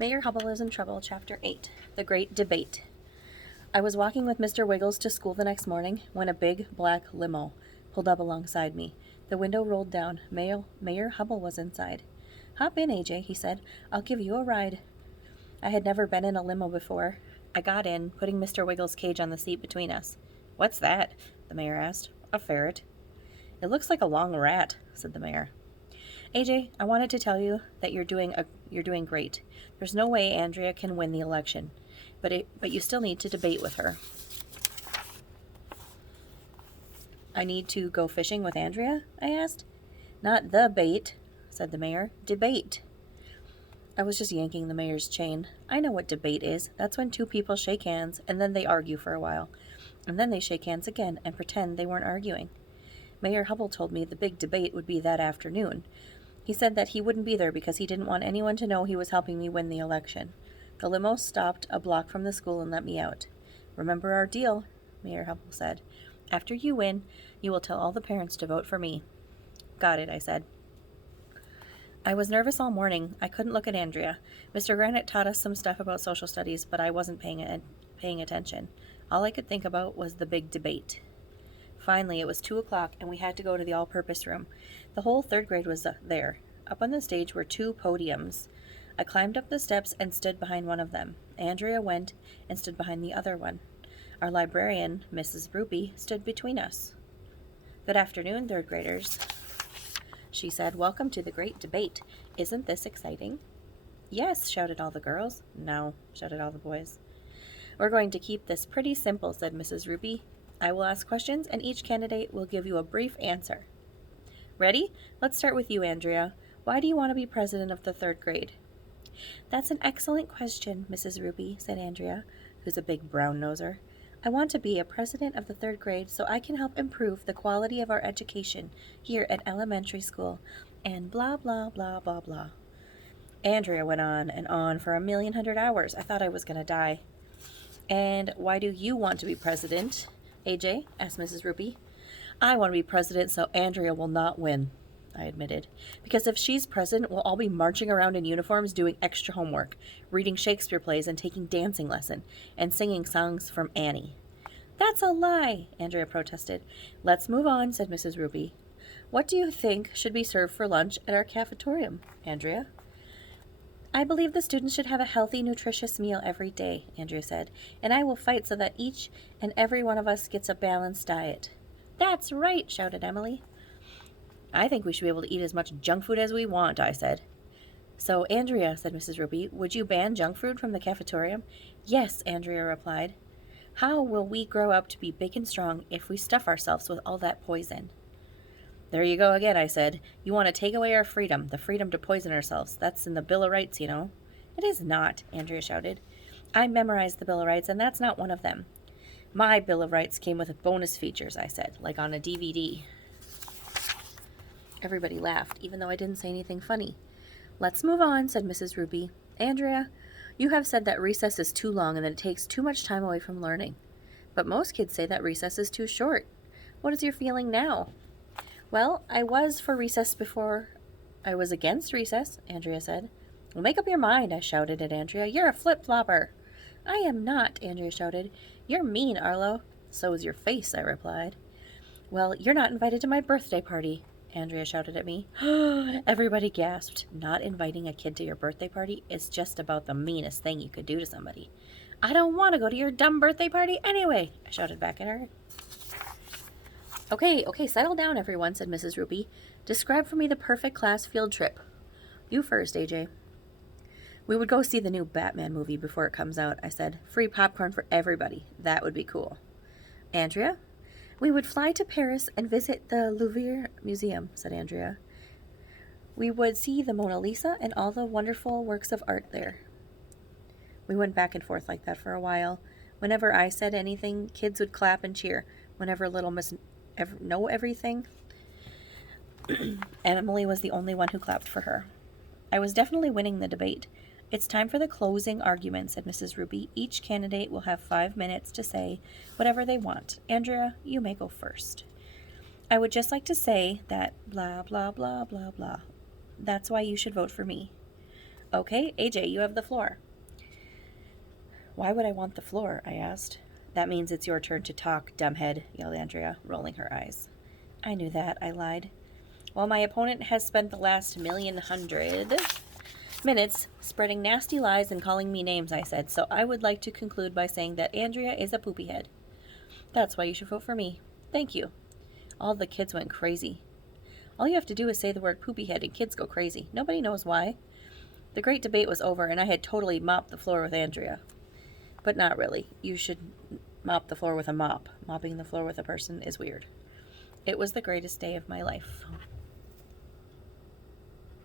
Mayor Hubble is in Trouble, Chapter 8, The Great Debate. I was walking with Mr. Wiggles to school the next morning when a big black limo pulled up alongside me. The window rolled down. Mayor Hubble was inside. "Hop in, AJ," he said. "I'll give you a ride." I had never been in a limo before. I got in, putting Mr. Wiggles' cage on the seat between us. "What's that?" the mayor asked. "A ferret." "It looks like a long rat," said the mayor. "AJ, I wanted to tell you that you're doing great. There's no way Andrea can win the election, but you still need to debate with her." "I need to go fishing with Andrea?" I asked. "Not the bait," said the mayor. "Debate." I was just yanking the mayor's chain. "I know what debate is. That's when two people shake hands, and then they argue for a while. And then they shake hands again and pretend they weren't arguing. Mayor Hubble told me the big debate would be that afternoon. He said that he wouldn't be there because he didn't want anyone to know he was helping me win the election. The limo stopped a block from the school and let me out. "Remember our deal," Mayor Hubble said. "After you win, you will tell all the parents to vote for me." "Got it," I said. I was nervous all morning. I couldn't look at Andrea. Mr. Granite taught us some stuff about social studies, but I wasn't paying attention. All I could think about was the big debate. Finally, it was 2 o'clock, and we had to go to the all-purpose room. The whole third grade was there. Up on the stage were 2 podiums. I climbed up the steps and stood behind one of them. Andrea went and stood behind the other one. Our librarian, Mrs. Ruby, stood between us. "Good afternoon, third graders," she said. "Welcome to the great debate. Isn't this exciting?" "Yes," shouted all the girls. "No," shouted all the boys. "We're going to keep this pretty simple," said Mrs. Ruby. "I will ask questions, and each candidate will give you a brief answer. Ready? Let's start with you, Andrea. Why do you want to be president of the third grade?" "That's an excellent question, Mrs. Ruby," said Andrea, who's a big brown-noser. "I want to be a president of the third grade so I can help improve the quality of our education here at elementary school, and blah, blah, blah, blah, blah." Andrea went on and on for 1,100,000 hours. I thought I was going to die. "And why do you want to be president, AJ?" asked Mrs. Ruby. "I want to be president so Andrea will not win," I admitted. "Because if she's president, we'll all be marching around in uniforms doing extra homework, reading Shakespeare plays and taking dancing lesson, and singing songs from Annie." "That's a lie," Andrea protested. "Let's move on," said Mrs. Ruby. "What do you think should be served for lunch at our cafetorium, Andrea?" "I believe the students should have a healthy, nutritious meal every day," Andrea said, "and I will fight so that each and every one of us gets a balanced diet." "That's right," shouted Emily. "I think we should be able to eat as much junk food as we want," I said. "So, Andrea," said Mrs. Ruby, "would you ban junk food from the cafetorium?" "Yes," Andrea replied. "How will we grow up to be big and strong if we stuff ourselves with all that poison?" "There you go again," I said. "You want to take away our freedom, the freedom to poison ourselves. That's in the Bill of Rights, you know." "It is not," Andrea shouted. "I memorized the Bill of Rights, and that's not one of them." "My Bill of Rights came with bonus features," I said, "like on a DVD." Everybody laughed, even though I didn't say anything funny. "Let's move on," said Mrs. Ruby. "Andrea, you have said that recess is too long and that it takes too much time away from learning. But most kids say that recess is too short. What is your feeling now?" "Well, I was for recess before I was against recess," Andrea said. "Well, make up your mind," I shouted at Andrea. "You're a flip-flopper." "I am not," Andrea shouted. "You're mean, Arlo." "So is your face," I replied. "Well, you're not invited to my birthday party," Andrea shouted at me. Everybody gasped. Not inviting a kid to your birthday party is just about the meanest thing you could do to somebody. "I don't want to go to your dumb birthday party anyway," I shouted back at her. Okay, settle down, everyone," said Mrs. Ruby. "Describe for me the perfect class field trip." "You first, AJ." "We would go see the new Batman movie before it comes out," I said. "Free popcorn for everybody. That would be cool." "Andrea?" "We would fly to Paris and visit the Louvre Museum," said Andrea. "We would see the Mona Lisa and all the wonderful works of art there." We went back and forth like that for a while. Whenever I said anything, kids would clap and cheer. Whenever little Miss Know Everything, Emily was the only one who clapped for her. I was definitely winning the debate. "It's time for the closing argument," said Mrs. Ruby. "Each candidate will have 5 minutes to say whatever they want. Andrea, you may go first." "I would just like to say that blah, blah, blah, blah, blah. That's why you should vote for me." Okay, AJ, you have the floor. Why would I want the floor? I asked. That means it's your turn to talk, dumbhead, yelled Andrea, rolling her eyes. I knew that, I lied. While my opponent has spent the last 1,100,000 minutes spreading nasty lies and calling me names, I said, so I would like to conclude by saying that Andrea is a poopy head. That's why you should vote for me. Thank you. All the kids went crazy. All you have to do is say the word poopy head and kids go crazy. Nobody knows why. The great debate was over and I had totally mopped the floor with Andrea. But not really. You should mop the floor with a mop. Mopping the floor with a person is weird. It was the greatest day of my life.